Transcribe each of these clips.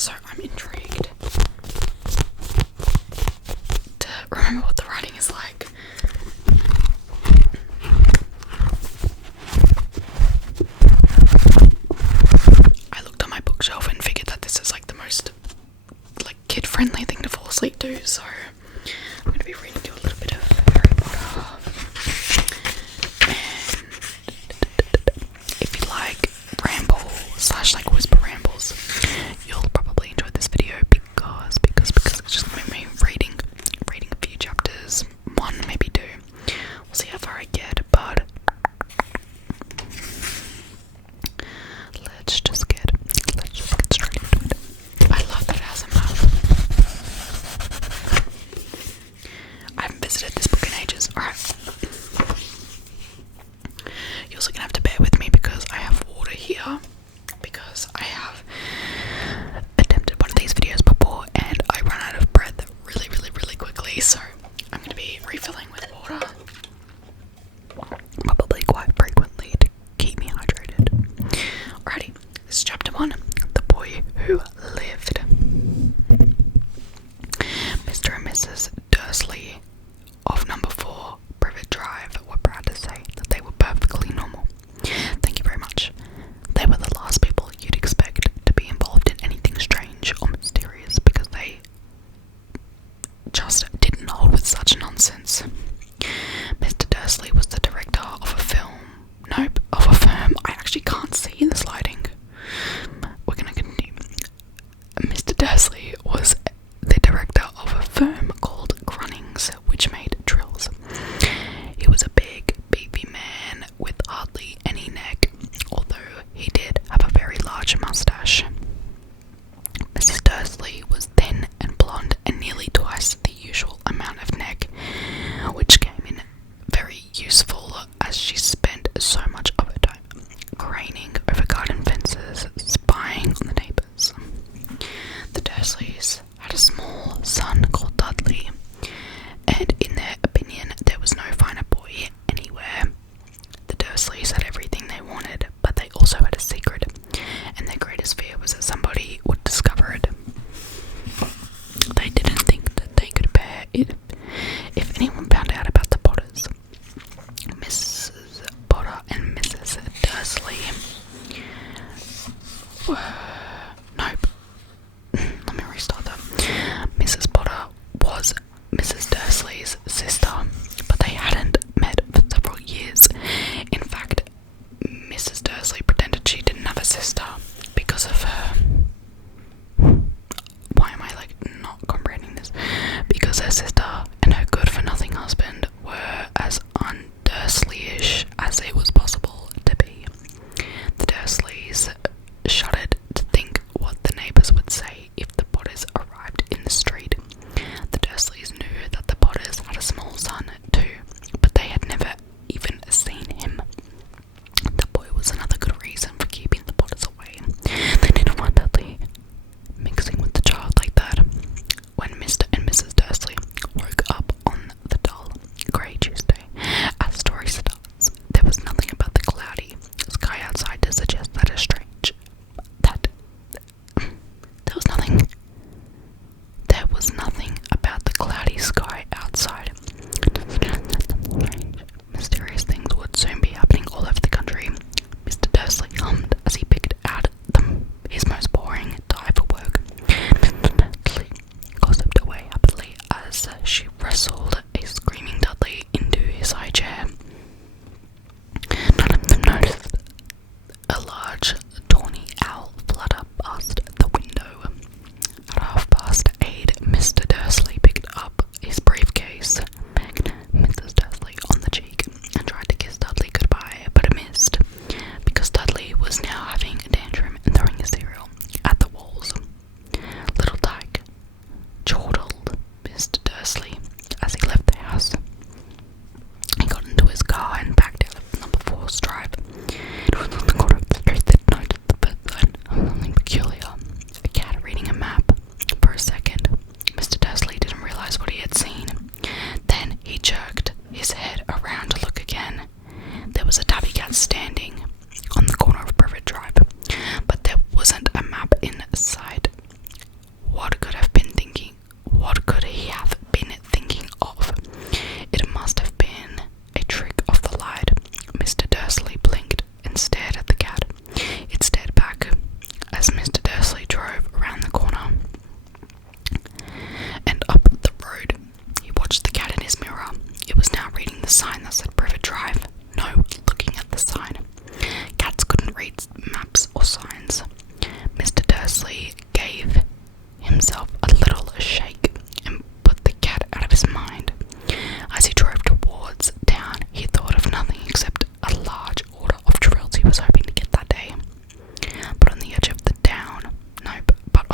so I'm intrigued to remember what the writing is like. I looked on my bookshelf and figured that this is like the most like kid-friendly thing to fall asleep to, so I'm going to be reading you a little bit of Harry Potter. And if you like ramble / like whisper rambles, you'll probably enjoy this video because it's just going to be me reading a few chapters, one maybe two. We'll see how far I get, but let's just get straight into it. I love that it has a map. I haven't visited this book in ages. Alright. You're also gonna have to bear with me because I have water here, because I have attempted one of these videos before and I run out of breath really quickly, so I'm gonna be refilling with water probably quite frequently to keep me hydrated. Alrighty, this is chapter 1, The Boy Who Lived. Mr. and Mrs. Dursley of number 4 Privet Drive were proud to say that they were perfectly normal. Thank you very much. They were the last people you'd expect to be involved in anything strange or mysterious because they just didn't hold with such nonsense. Mr. Dursley was the director of a firm. I actually can't see this lighting. We're gonna continue. Mr. Dursley was the director of a firm called Grunnings, which made drills. He was a big, beefy man with hardly any neck, although he did have a very large mustache. Mrs. Dursley was thin and blonde and nearly twice the usual amount of neck, which came in very useful as she spent so much of her time craning over garden fences, spying on the neighbours. The Dursleys had a small son called Dudley, and in their opinion there was no finer boy anywhere. The Dursleys had everything they wanted, but they also had a secret, and their greatest fear was that somebody would discover it. They didn't think that they could bear it if anyone found out about the Potters. Mrs. Potter and Mrs. Dursley were... Nope. Let me restart that. Mrs. Potter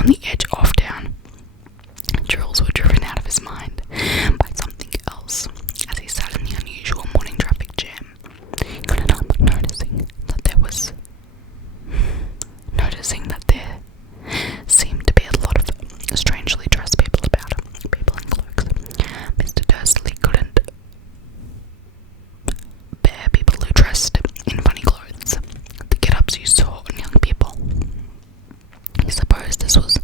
on the edge of town. Jules were driven out of his mind by something else as he sat in the unusual morning traffic jam. He couldn't help but noticing that there seemed to be a lot of strangely dressed people about him, people in cloaks. Mr. Dursley couldn't bear people who dressed in funny clothes, the get-ups you saw on young people. He supposed this was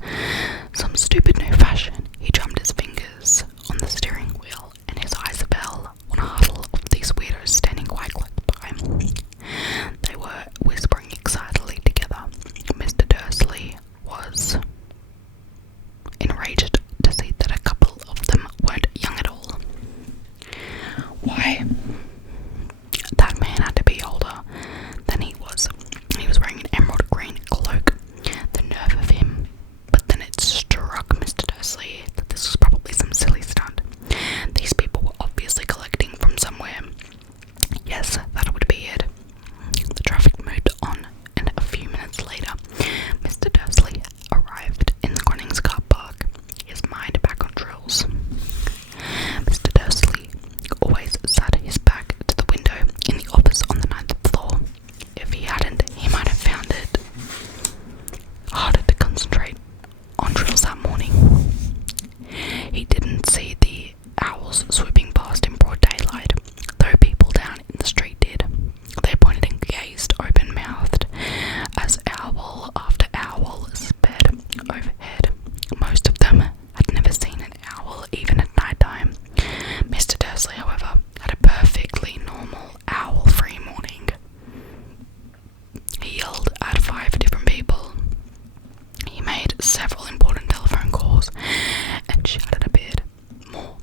some stupid new fashion. He drummed his fingers on the steering wheel, and his eyes fell on a huddle of these weirdos standing quite close by him. They were whispering excitedly together. Mr. Dursley was enraged to see that a couple of them weren't young at all. Why? That man had to be older than he was. He was wearing an emerald green cloak. The nerve of him. But then it struck Mr. Dursley that this was probably some silly stunt. These people were obviously collecting from somewhere. Yes, that would be it. The traffic moved on, and a few minutes later, Mr. Dursley arrived in the Gronings's car park, his mind back on drills. Mr. Dursley always sat his back to the window in the office on the 9th floor. If he hadn't, he might have found it harder to concentrate on drills that morning. He didn't see the owls swooping past in broad daylight, though people down in the street did. They pointed and gazed open-mouthed as owl after owl sped overhead. Most of them had never seen an owl even at night time. Mr. Dursley, however, had a perfectly normal owl-free morning. He yelled at 5 different people. He made several important telephone calls and shouted a bit more.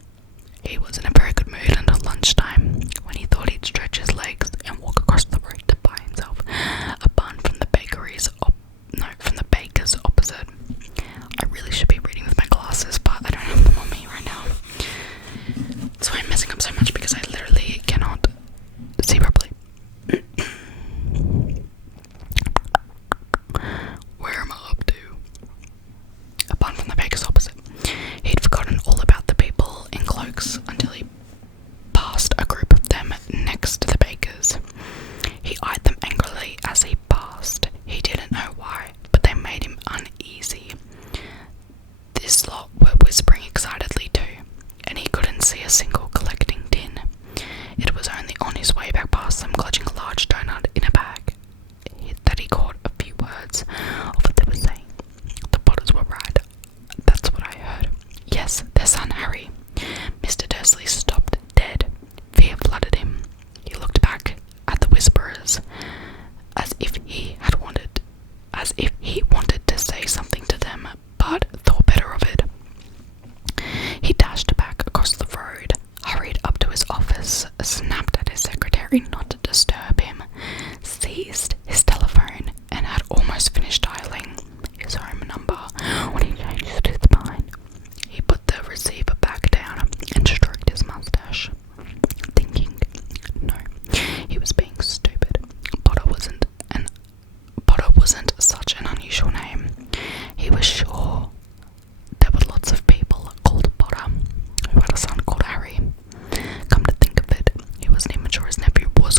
He was in a very good mood until lunchtime, when he thought he'd stretch his legs and walk across the road to buy himself a bun from the baker's opposite. I really should be reading with my glasses, but I don't have them on me right now. So I'm messing up so much because I literally cannot see properly. Where am I up to? A bun from the baker's opposite. He'd forgotten all about the people in cloaks until he passed a group of them next to the baker's. He eyed them angrily as he passed. He didn't know why, but they made him uneasy. This lot were whispering excitedly too, and he couldn't see a single collecting tin. It was only on his way back past them, clutching a large donut in a bag, that he caught a few words of what they were saying. The Potters were right. That's what I heard. Yes, their son Harry. Mr. Dursley stopped dead. Fear flooded him. He looked back at the whisperers, as if he wanted to say something to them, but thought better of it. He dashed back across the road, hurried up to his office, snapped at his secretary not to disturb him, seized his telephone, and had almost finished dialing his home number when he changed his mind. He put the receiver back down and stroked his mustache, thinking, no, he was being stupid. Potter wasn't such an unusual name. He was sure there were lots of people called Potter who had a son called Harry. Come to think of it, he wasn't even sure his nephew was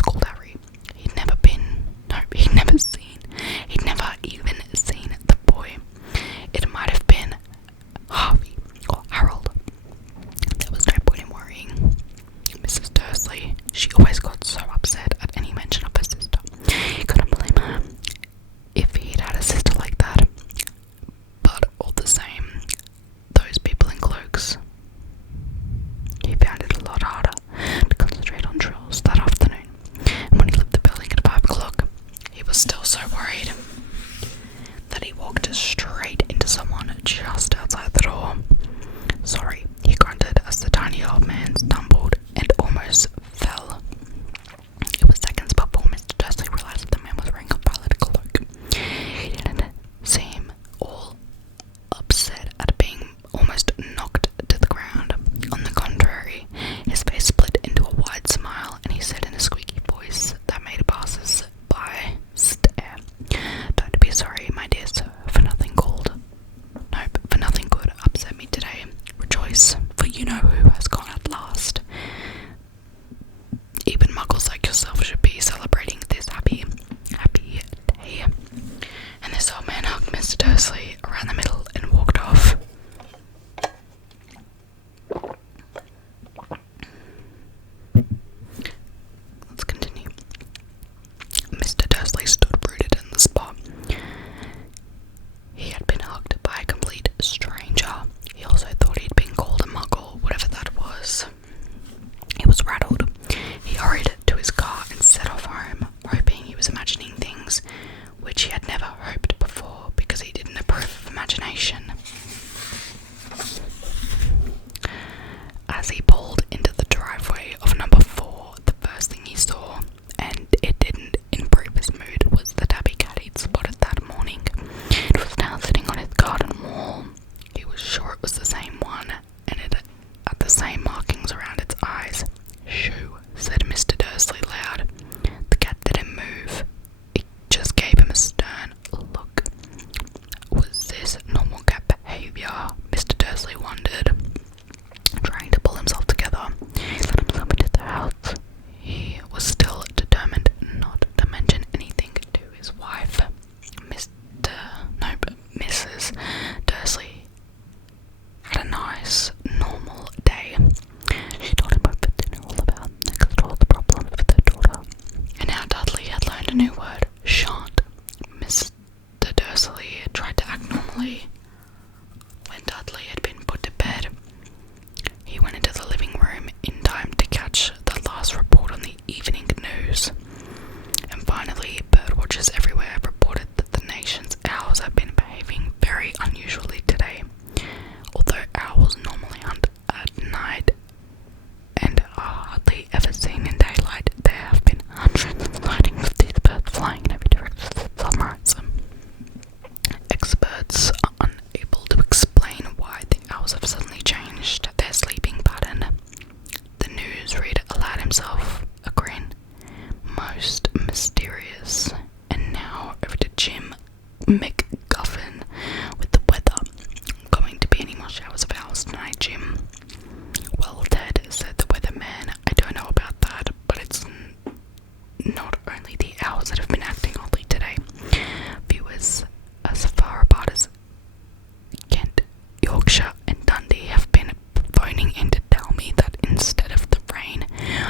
Yorkshire and Dundee have been phoning in to tell me that instead of the rain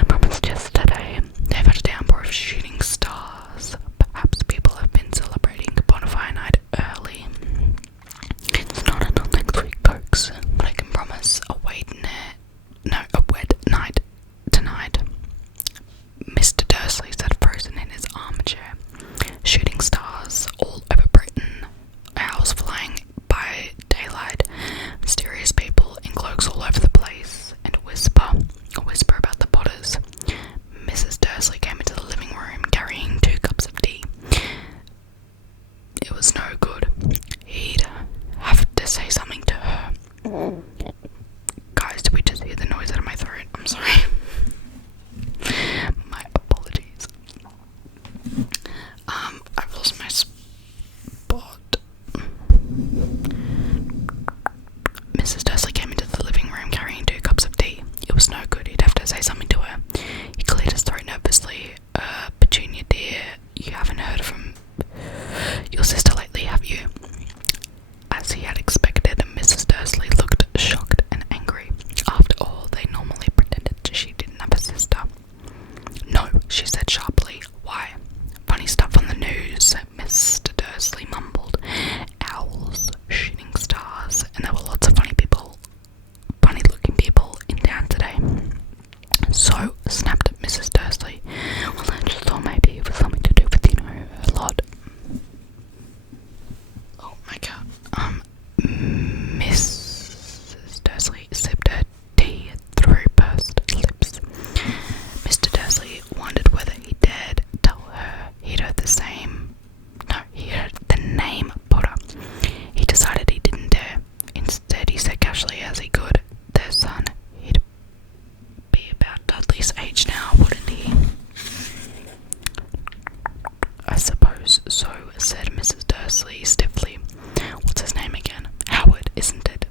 promised yesterday, they've had a downpour of shooting stars. Perhaps people have been celebrating Bonfire Night early. It's not until next week, folks, but I can promise a wet night tonight. Mr. Dursley sat frozen in his armchair. Shooting stars all over Britain, owls flying by daylight, mysterious people in cloaks all over the place, and a whisper about the Potters. Mrs. Dursley came into the living room carrying 2 cups of tea. It was no good. He'd have to say something to her. Guys, did we just hear the noise out of my throat? I'm sorry. My apologies. I've lost my spot. Mrs. Dursley came into the living room carrying 2 cups of tea. It was no good. He'd have to say something to her. He cleared his throat nervously. Petunia dear, you haven't heard from your sister lately, have you? As he had expected, Mrs. Dursley looked shocked and angry. After all, they normally pretended she didn't have a sister. No, she said sharply. Why? Funny stuff on the news, Mr. Dursley mumbled. Owls, shooting stars, and there were lots of funny looking people in town today. So, snapped Mrs. Dursley. Well, I just thought maybe it was something to do with, a lot. Oh my god. Mrs. Dursley sipped her tea through pursed lips. Mr. Dursley wondered whether he dared tell her he'd heard he heard the name Potter. He decided he didn't dare. Instead, he said casually as he could, their son, he'd be about Dudley's age now, wouldn't he? I suppose so, said Mrs. Dursley stiffly. What's his name again? Howard, isn't it?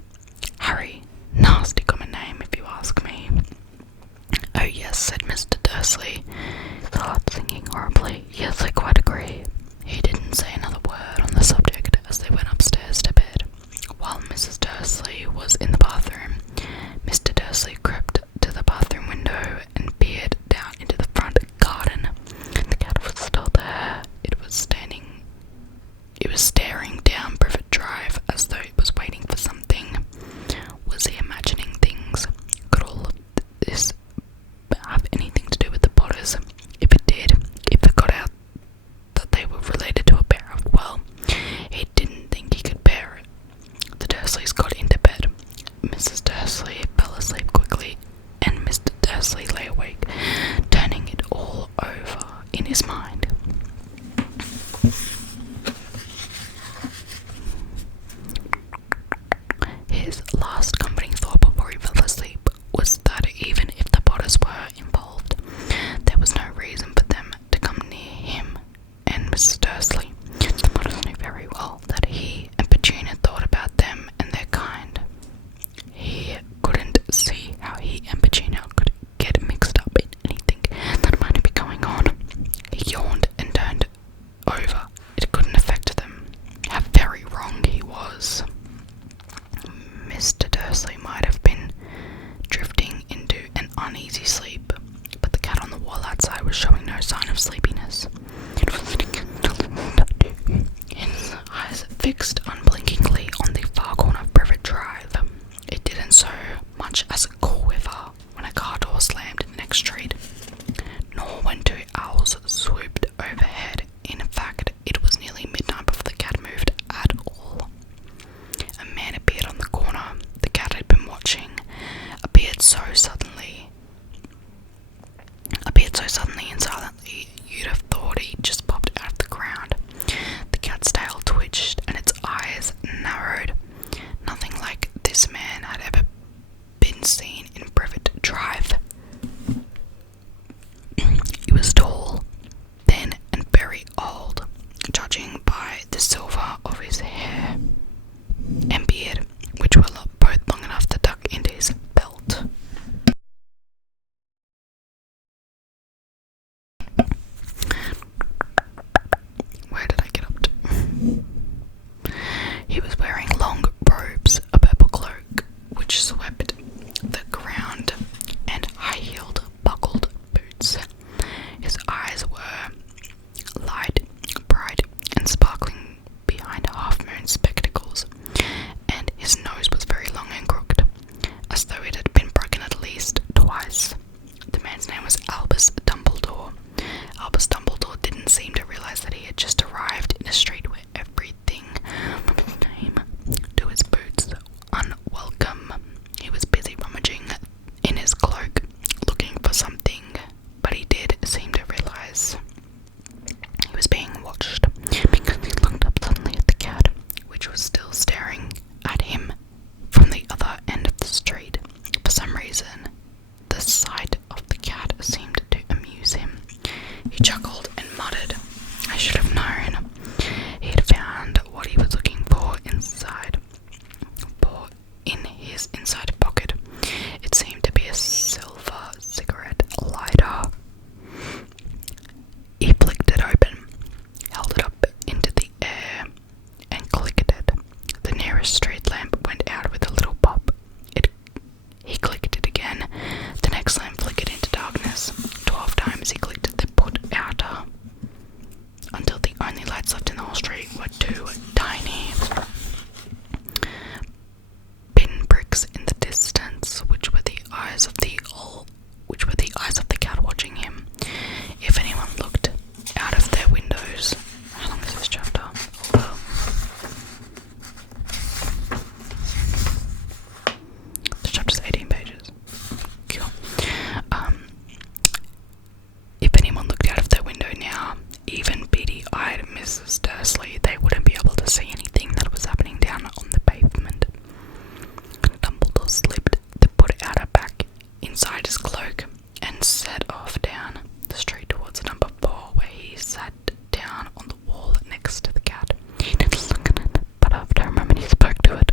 Harry. Nasty common name, if you ask me. Oh yes, said Mr. Dursley, his heart sinking horribly. Yes, I quite agree. He didn't say another word on the subject as they went upstairs to bed. While Mrs. Dursley was in the bathroom, Mr. Dursley crept to the bathroom window and peered down into the front garden. The cat was still there. It was staring down Privet Drive as though it was waiting for something. Was he imagining things? Could all of this have anything to do with the Potters? If it did, if it got out that they were related to a bear, well, he didn't think he could bear it. The Dursleys got into bed. Mrs. Dursley fell asleep quickly, and Mr. Dursley lay awake, turning it all over in his mind. His last comforting thought before he fell asleep was that even if the Potters were involved, there was no reason for them to come near him and Mrs. Dursley. The Potters knew very well that he and Petunia thought about them and their kind. He couldn't see how he and Petunia could get mixed up in anything that might be going on. He yawned and turned over. It couldn't affect them. How very wrong he was. Mr. Dursley might have been drifting into an uneasy sleep, but the cat on the wall outside was showing no sign of sleepiness. It was sitting his eyes fixed unblinkingly on the far corner of Privet Drive. It didn't so much as a quiver when a car door slammed in the next street, nor when 2 owls swooped overhead. In fact, it was nearly midnight before the cat moved at all. A man appeared on the corner. The cat had been watching. Appeared so suddenly and silently, you'd have thought he'd just popped out of the ground. The cat's tail twitched and its eyes narrowed. Nothing like this man had ever been seen in Privet Drive. He was tall, thin, and very old, judging by the silver of his hair and beard, which were both long enough to tuck into his belt. Where did I get up to? He was wearing long robes, a purple cloak, in his inside pocket. It seemed to be a silver cigarette lighter. He flicked it open, held it up into the air, and clicked it. The nearest street lamp went out with a little pop. He clicked it again. The next lamp flickered into darkness. 12 times he clicked it, then put out until the only lights left in the whole street were two tiny pinpricks in the distance, which were the eyes of the cat watching him. If anyone looked out of their windows, how long is this chapter? Well, this chapter's 18 pages. Cool. If anyone looked out of their window now, even beady-eyed Mrs. Dursley, they wouldn't be able to see anything that was happening down on the pavement. Dumbledore slipped the put-outer back inside his cloak and set off down the street towards number 4, where he sat down on the wall next to the cat. He didn't look at it, but after a moment he spoke to it.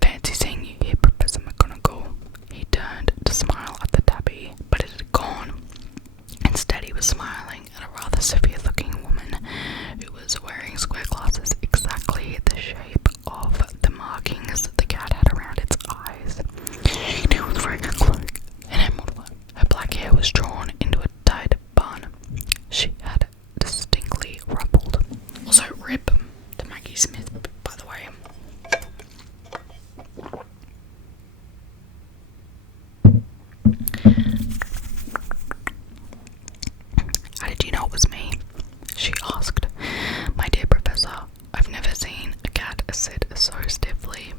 "Fancy seeing you here, Professor McGonagall." He turned to smile at the tabby, but it had gone. Instead, he was smiling at a rather severe-looking woman who was wearing square glasses exactly the shape of the markings the cat had around its eyes. She was wearing a cloak and her black hair was drawn into a tight bun. She had distinctly ruffled. Also, rip to Maggie Smith, by the way. "How did you know it was me?" she asked. "My dear Professor, I've never seen a cat sit so stiffly."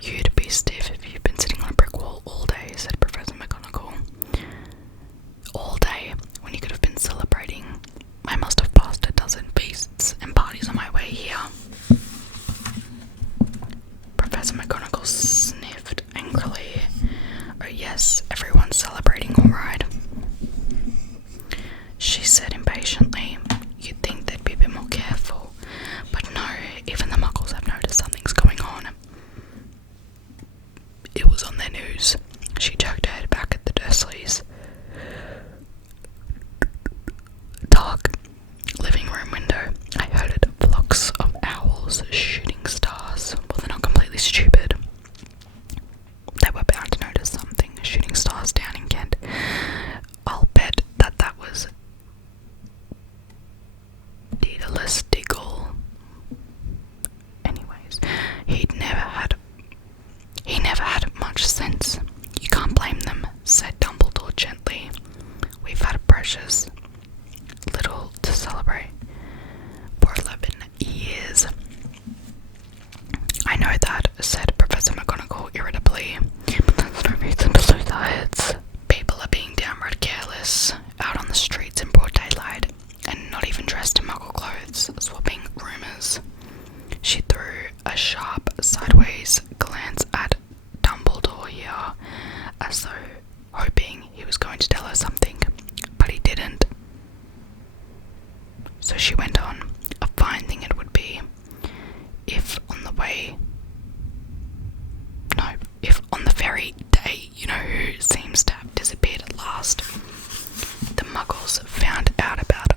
"You'd be stiff if you've been sitting on a brick wall all day," said Professor McGonagall. "All day, when you could have been celebrating. I must have passed a dozen feasts and parties on my way here." Professor McGonagall sniffed angrily. "Oh yes, everyone's celebrating all right," she said impatiently. "You'd think they'd be a bit more careful, but no, even the Muggles have noticed something's going on. It was on their news." She jerked her head back at the Dursleys' dark living room window. "I heard it. Flocks of owls shooting stars. Well, they're not completely stupid. They were bound to notice something. Shooting stars down in Kent. I'll bet that was Daedalus Diggle." Anyways, he never had much sense. "You can't blame them," said Dumbledore gently. "We've had a precious little to celebrate for 11 years. "I know that," said Professor McGonagall irritably, "but that's no reason to lose our heads. People are being downright careless, out on the streets in broad daylight, and not even dressed in Muggle clothes, swapping rumours." She threw a sharp sideways glance at Dumbledore here, as though hoping he was going to tell her something, but he didn't. So she went on. "A fine thing it would be if on the very day you know who seems to have disappeared at last, the Muggles found out about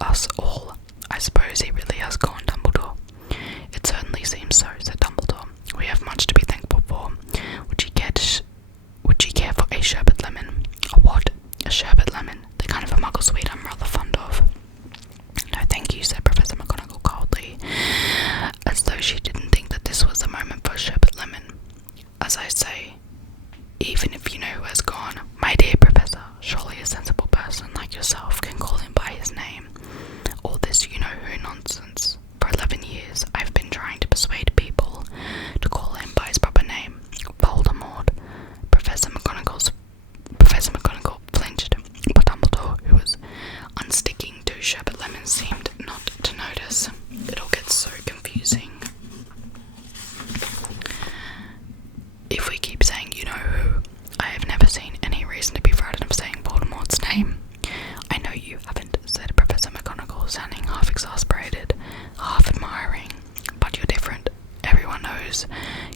us all. I suppose he really has gone, Dumbledore." "It certainly seems so," said Dumbledore. "We have much to be thankful for. Would you care for a sherbet lemon?" "A what?" "A sherbet lemon. The kind of a Muggle sweet I'm rather fond of." "No, thank you," said Professor McGonagall coldly, as though she didn't think that this was the moment for a sherbet lemon. "As I say, even if you know who has gone, my dear Professor, surely a sensible person like yourself can call him by his name. All this you-know-who nonsense. For 11 years I've been trying to persuade people to call him by his proper name. Voldemort." Professor McGonagall flinched, but Dumbledore, who was unsticking 2 sherbet lemons, seemed not to notice. It all gets so confusing. If we keep saying you-know-who, I have never seen any reason to be frightened of saying Voldemort's name. "I know you haven't," said Professor McGonagall, sounding half exasperated, half admiring, "but you're different. Everyone knows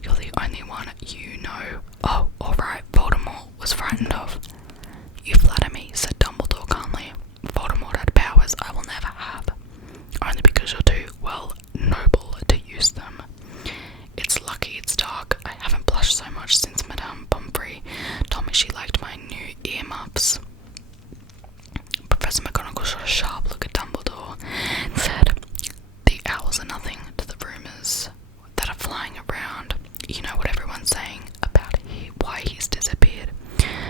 you're the only anyone you know. Oh, alright, Voldemort was frightened of. You flatter me, said Dumbledore calmly. Voldemort had powers I will never have, only because you're too, well, noble to use them. It's lucky it's dark. I haven't blushed so much since Madame Pomfrey told me she liked my new earmuffs. Professor McGonagall shot a sharp look at Dumbledore and said, the owls are nothing to the rumours that are flying around. You know what everyone's saying about why he's disappeared.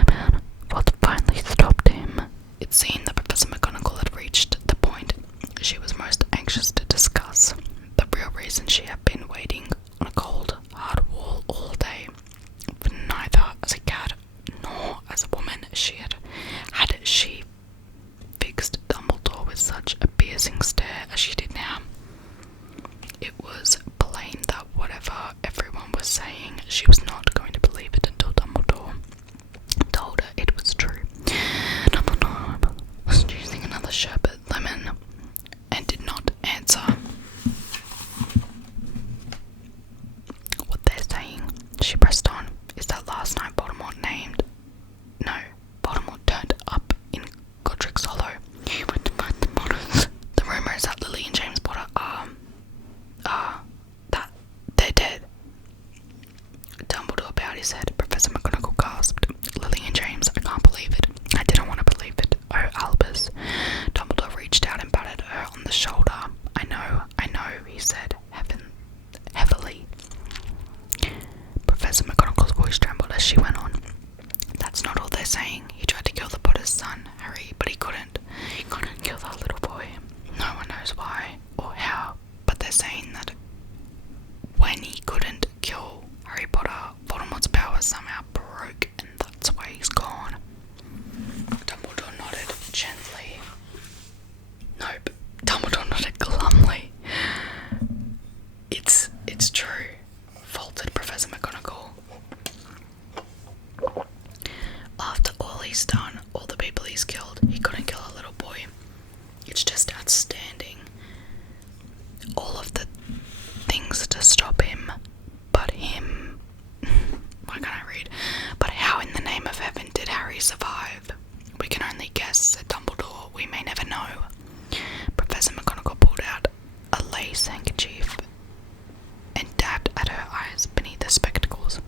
About what finally stopped him. It seemed that Professor McGonagall had reached the point she was most anxious to discuss. The real reason she had been waiting on a cold, hard wall all day. For neither as a cat nor as a woman had she fixed Dumbledore with such a piercing stare as she did now. It was plain that whatever everyone was saying, she was not going to believe it until Dumbledore told her it was true. Dumbledore was choosing another sherbet lemon and did not answer. What they're saying, she pressed on, is that last night Voldemort turned up in Godric's Hollow. He went to find the Potters. The rumour is that Lily and James Potter that they're dead. Dumbledore bowed his head. Professor McGonagall gasped. Lily and James, I can't believe it. I didn't want to believe it. Oh, Albus. Dumbledore reached out and patted her on the shoulder. I know, he said, heavily. Professor McGonagall's voice trembled as she went on. That's not all they're saying. He tried to kill the Potter's son, Harry, but he couldn't. He couldn't kill that little boy. No one knows why or how, but they're saying that when he couldn't kill Harry Potter, Voldemort's power somehow broke, and that's why he's gone. Dumbledore nodded gently. Nope. Dumbledore nodded glumly. It's true, faltered Professor McGonagall. After all he's done, all the people he's killed, he couldn't kill a little boy. It's just outstanding. All of the things to stop him, but him. Why can't I read? But how in the name of heaven did Harry survive? We can only guess, said Dumbledore. We may never know. Professor McGonagall pulled out a lace handkerchief and dabbed at her eyes beneath her spectacles.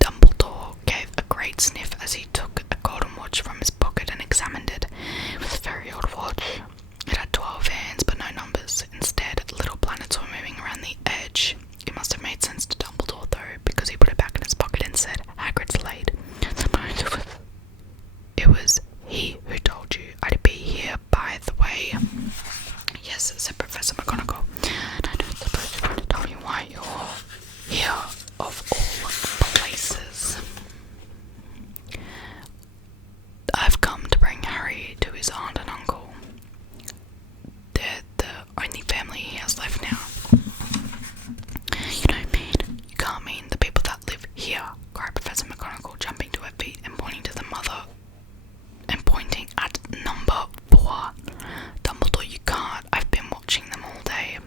Dumbledore gave a great sniff as he took a golden watch from his pocket and examined it. It was a very old watch. It had 12 hands but no numbers. Instead, little planets were moving around the edge. It must have made sense to Dumbledore though, because he put it back in his pocket and said, Hagrid's late. Suppose it was he who told you I'd be here, by the way. Yes, said Professor McGonagall. And I don't suppose you want to tell me why you're here, of all places. I've come to bring Harry to his aunt and uncle. They're the only family he has left now. You can't mean the people that live here, cried Professor McGonagall, jumping to her feet and pointing to the mother and pointing at number 4. Dumbledore, you can't. I've been watching them all day.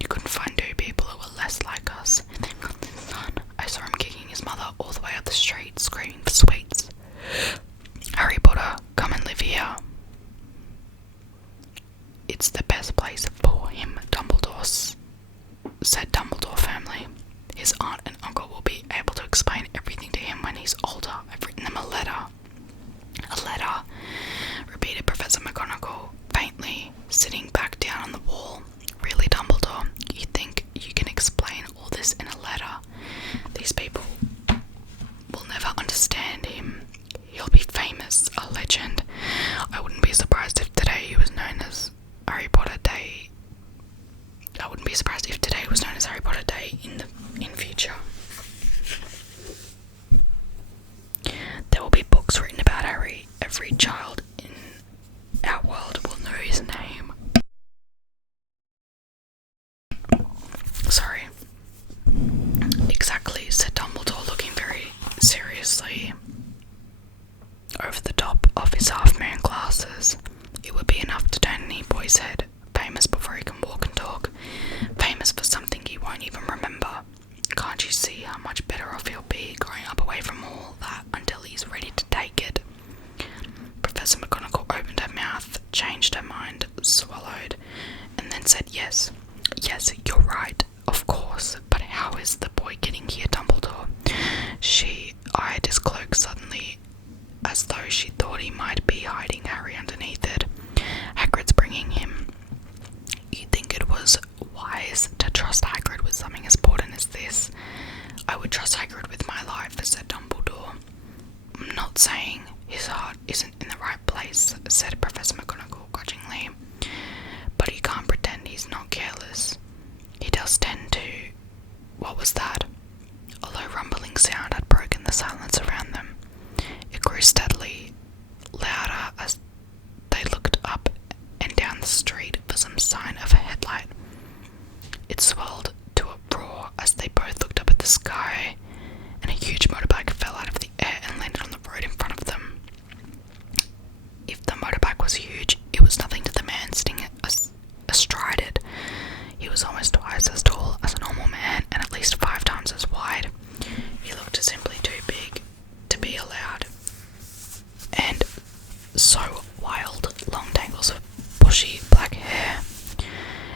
You couldn't find 2 people who were less like us. And they've got this son. I saw him kicking his mother all the way up the street, screaming for sweets. Harry Potter, come and live here. It's the best place for him, Dumbledore, said Dumbledore firmly. His aunt and uncle will be able to explain everything to him when he's older. I've written them a letter. A letter, repeated Professor McGonagall faintly, sitting back down on the wall. Really, Dumbledore, you think you can explain all this in a letter? These people will never understand him. He'll be famous, a legend. I wouldn't be surprised if today was known as Harry Potter Day. I wouldn't be surprised if today was known as Harry Potter Day in future. There will be books written about Harry. Every child in our world will know his name. how much better off he'll be growing up away from all that until he's ready to take it. Professor McGonagall opened her mouth, changed her mind, swallowed, and then said, Yes, you're right, of course, but how is the boy getting here, Dumbledore? She eyed his cloak suddenly, as though she thought he might be hiding Harry underneath it. Hagrid's bringing him. You think it was wise to trust Hagrid with something as important as this? I would trust Hagrid with my life, said Dumbledore. I'm not saying his heart isn't in the right place, said Professor McGonagall grudgingly, but you can't pretend he's not careless. He does tend to... What was that? A low rumbling sound had broken the silence around them. It grew steadily louder as they looked up and down the street for some sign of a headlight. It swelled to a roar as they both looked up at the sky, and a huge motorbike fell out of the air and landed on the road in front of them. If the motorbike was huge, it was nothing to the man sitting astride it. He was almost twice as tall as a normal man and at least 5 times as wide. He looked simply too big to be allowed. And so wild, long tangles of bushy black hair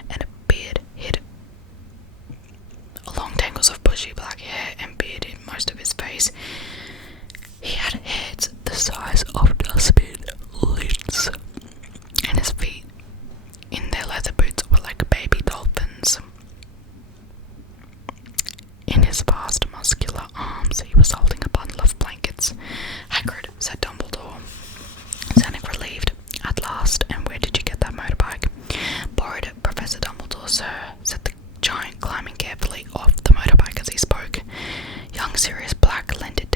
and a beard hid most of his face. He had hands the size of dustbin lids, and his feet in their leather boots were like baby dolphins. In his vast muscular arms he was holding a bundle of blankets. Hagrid, said Dumbledore, sounding relieved. At last, and where did you get that motorbike? Borrowed it, Professor Dumbledore, sir, said the giant, climbing carefully off the motorbike as he spoke. Young Sirius Black lent it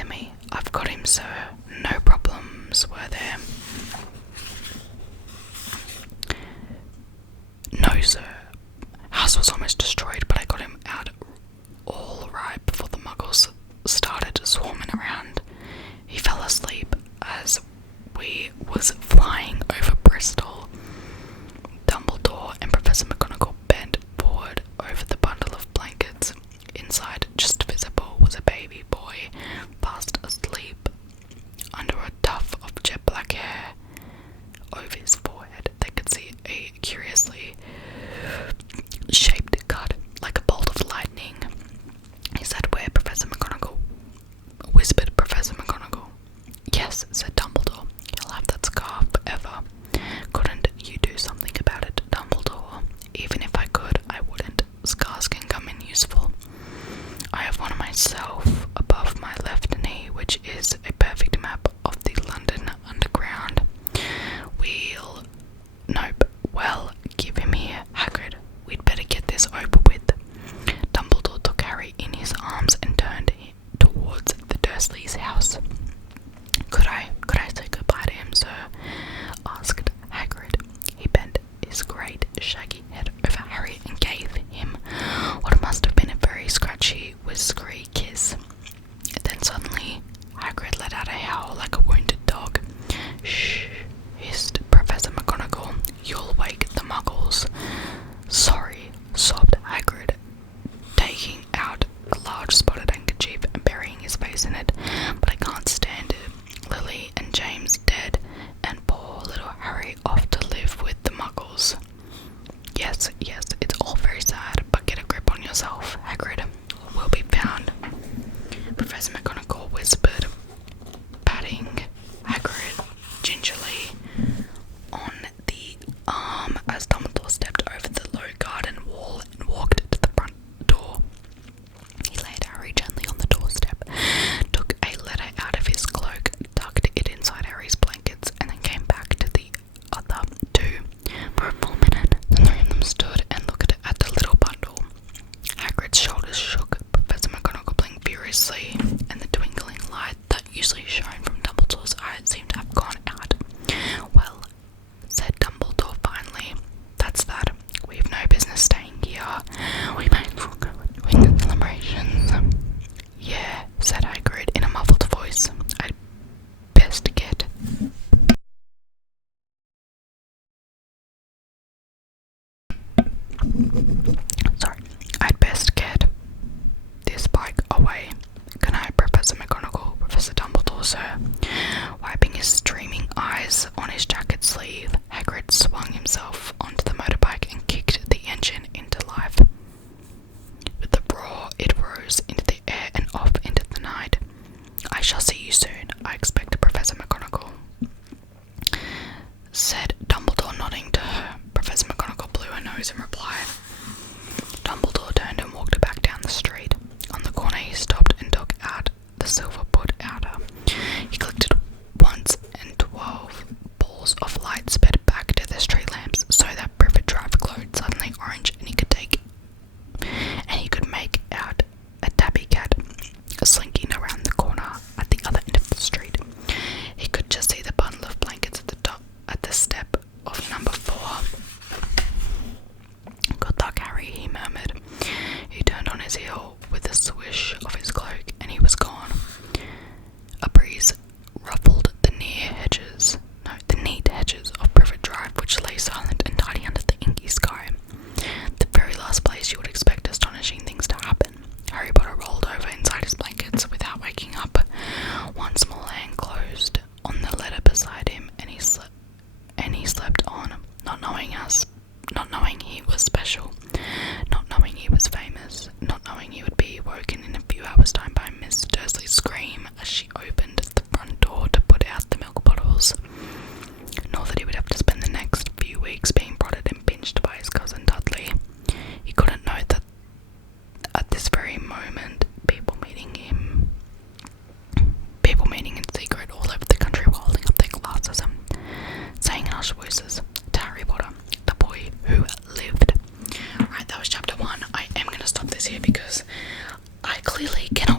clearly cannot